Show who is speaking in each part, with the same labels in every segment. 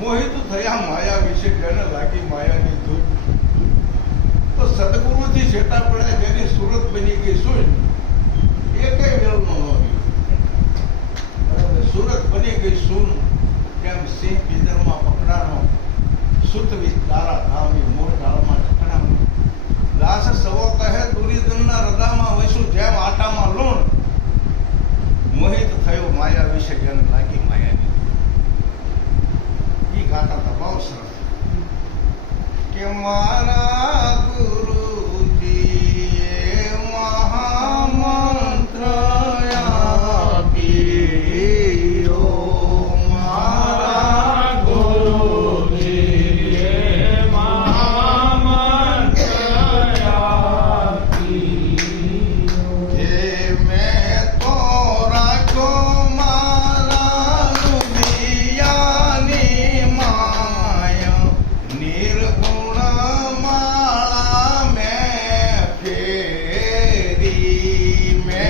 Speaker 1: મોહિત થયા માયા વિશે જેને લાગી માયાની ધૂળ. તો સદગુરુથી છેટા પડ્યા જેની સુરત બની ગઈ શું એ કઈ વેલ ન સુરત બની ગઈ સૂન. જેમ સિંહ પિંજરમાં પકડાનો સુતવી તારા ધામી મોર ડાળમાં ઠકડાનો લાસ સવો કહે દુર્યોધનના રદામાં વૈશું જેમ આટામાં લોણ. મોહિત થયો માયા વિશે જેને લાગી માયાની lá tá, tá bom, senhor? Que
Speaker 2: mora. Amen.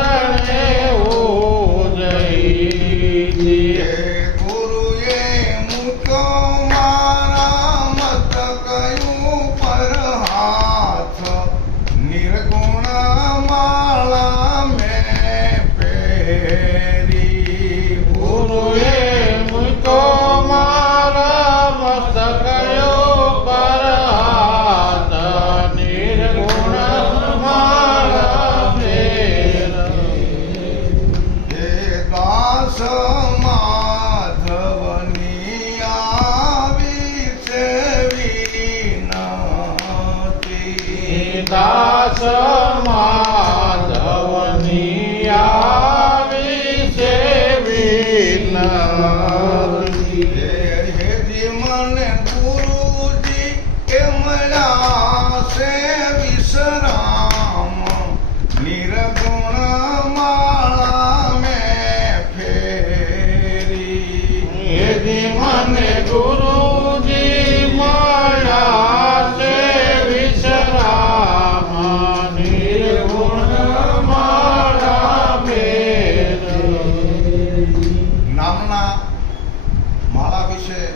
Speaker 2: समा